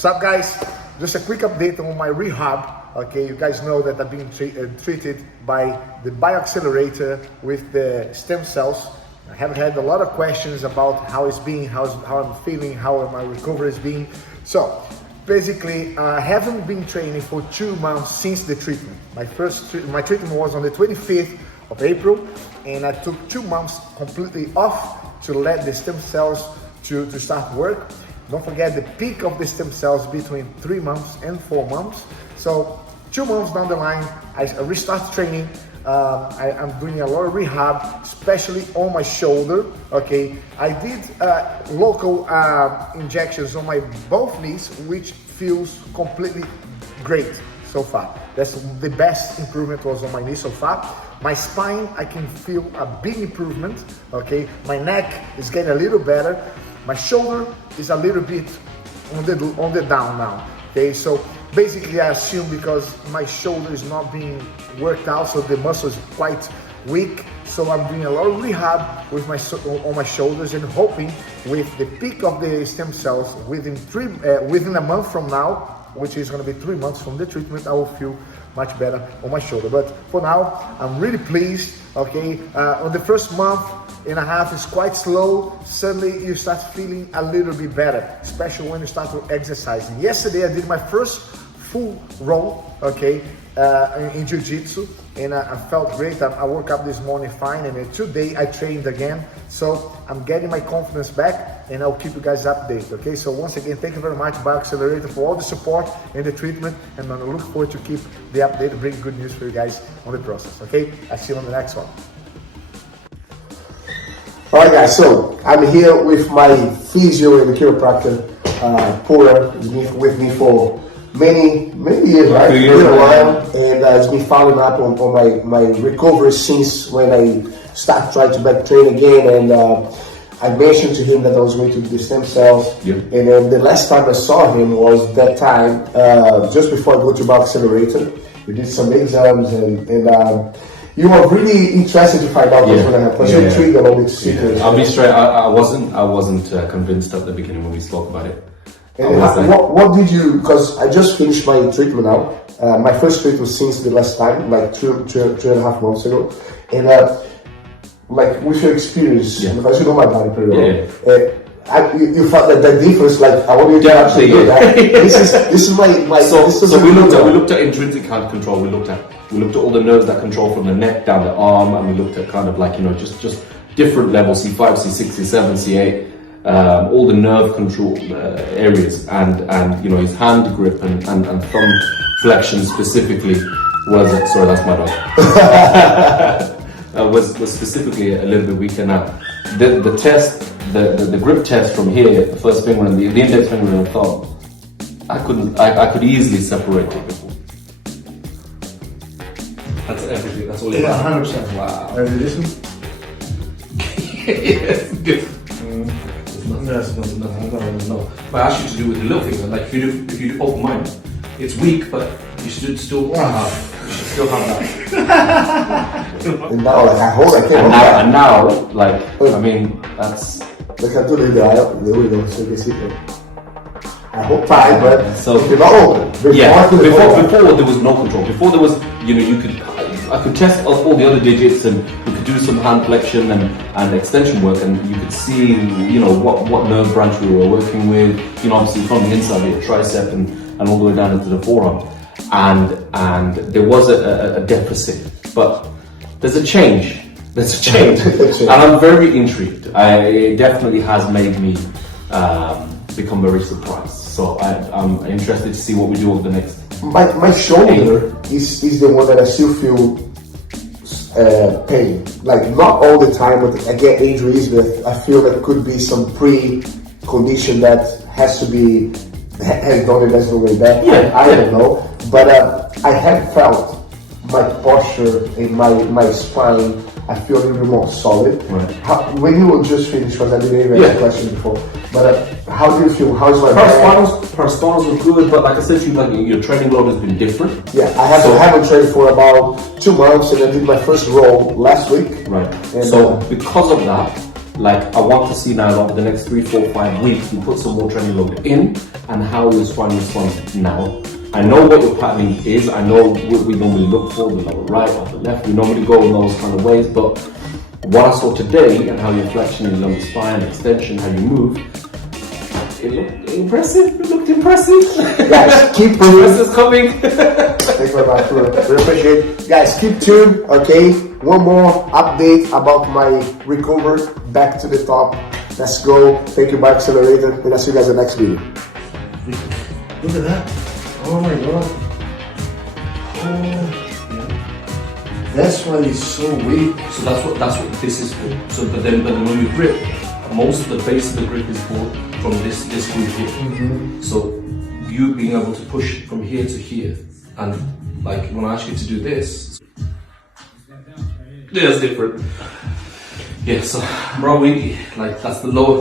What's up, guys? Just a quick update on my rehab. Okay, you guys know that I've been treated by the BioXcellerator with the stem cells. I have had a lot of questions about how it's been, how I'm feeling, how my recovery has been. So basically, I haven't been training for 2 months since the treatment. My treatment was on the 25th of April, and I took 2 months completely off to let the stem cells to start work. Don't forget the peak of the stem cells between 3 months and 4 months. So 2 months down the line, I restart training. I'm doing a lot of rehab, especially on my shoulder. Okay, I did local injections on my both knees, which feels completely great so far. That's the best improvement was on my knee so far. My spine, I can feel a big improvement. Okay, my neck is getting a little better. My shoulder is a little bit on the down now. Okay, so basically I assume because my shoulder is not being worked out, so the muscle is quite weak. So I'm doing a lot of rehab with on my shoulders and hoping with the peak of the stem cells within a month from now, which is going to be 3 months from the treatment, I will feel much better on my shoulder. But for now, I'm really pleased. Okay, on the first month and a half is quite slow. Suddenly you start feeling a little bit better, especially when you start exercising. Yesterday I did my first full roll, okay, in jiu-jitsu, and I felt great. I woke up this morning fine, and then today I trained again. So I'm getting my confidence back, and I'll keep you guys updated, okay? So once again, thank you very much, BioXcellerator, for all the support and the treatment, and I look forward to keep the update and bring good news for you guys on the process, okay? I'll see you on the next one. All right, guys, so I'm here with my physio and chiropractor, Pura, with me for many years, right? It's been a while, and it's been following up on my recovery since when I started trying to back train again, and I mentioned to him that I was going to do the stem cells, and then the last time I saw him was that time, just before I go to BioXcellerator. We did some exams, and you were really interested to find out what's going to happen. Because you're intrigued about the situation. I'll be straight. I wasn't convinced at the beginning when we spoke about it. And what did you? Because I just finished my treatment now. My first treatment since the last time, like two and a half months ago. And like with your experience, because you know my body pretty well. You felt that the difference, like I want you to actually do that. This is my. So we looked at intrinsic control. We looked at all the nerves that control from the neck down the arm, and we looked at kind of like, you know, just different levels, C5, C6, C7, C8, all the nerve control areas, and you know, his hand grip and thumb flexion specifically was, sorry, that's my dog, was specifically a little bit weaker. Now the test, the grip test from here, the first finger and the index finger and the thumb, I could easily separate it before. That's everything. That's all you got. 100%. Wow. Are you listening? Yes, good. No. But I asked you to do with the little finger. Like if you do open mine, it's weak, but you should still have that. And now, like I hold, I can't. And now, like I mean, that's. Like I do the there we go. So you can see it. I hope tight, but so you're not open. Before there was no control. Before there was, you know, I could test all the other digits, and we could do some hand flexion and extension work, and you could see, you know, what nerve branch we were working with, you know, obviously from the inside of the tricep and all the way down into the forearm, and there was a deficit, but there's a change, and I'm very intrigued. It definitely has made me become very surprised, so I'm interested to see what we do over the next. My shoulder is the one that I still feel pain. Like not all the time, but I get injuries that I feel that could be some pre-condition that has to be done and that's the way back. I don't know. But I have felt my posture and my spine, I feel a little bit more solid. Right. When you were just finished, because I didn't even ask a question before, but how do you feel? How's my Spinals were good, but like I said to you, like your training load has been different. Yeah, I haven't trained for about 2 months, and I did my first roll last week. Right. And so because of that, Like, I want to see now over the next 3, 4, 5 weeks, you put some more training load in and how your spine responds now. I know what your patterning is. I know what we normally look for, the lower right or the left. We normally go in those kind of ways, but what I saw today and how your flexion is on the spine, extension, how you move, it looked impressive. It looked impressive. Guys, keep The tuned. rest is coming. Thank you very much. We appreciate it. Guys, keep tuned, okay? One more update about my recovery. Back to the top. Let's go. Thank you, BioXcellerator. And I'll see you guys in the next video. Look at that. Oh my God. Oh. That's why he's so weak. So that's what this is for. So but then when you grip, most of the base of the grip is from this group here. So you being able to push from here to here, and like when I ask you to do this, yeah, it's different. Yeah, so bro, like that's the lower.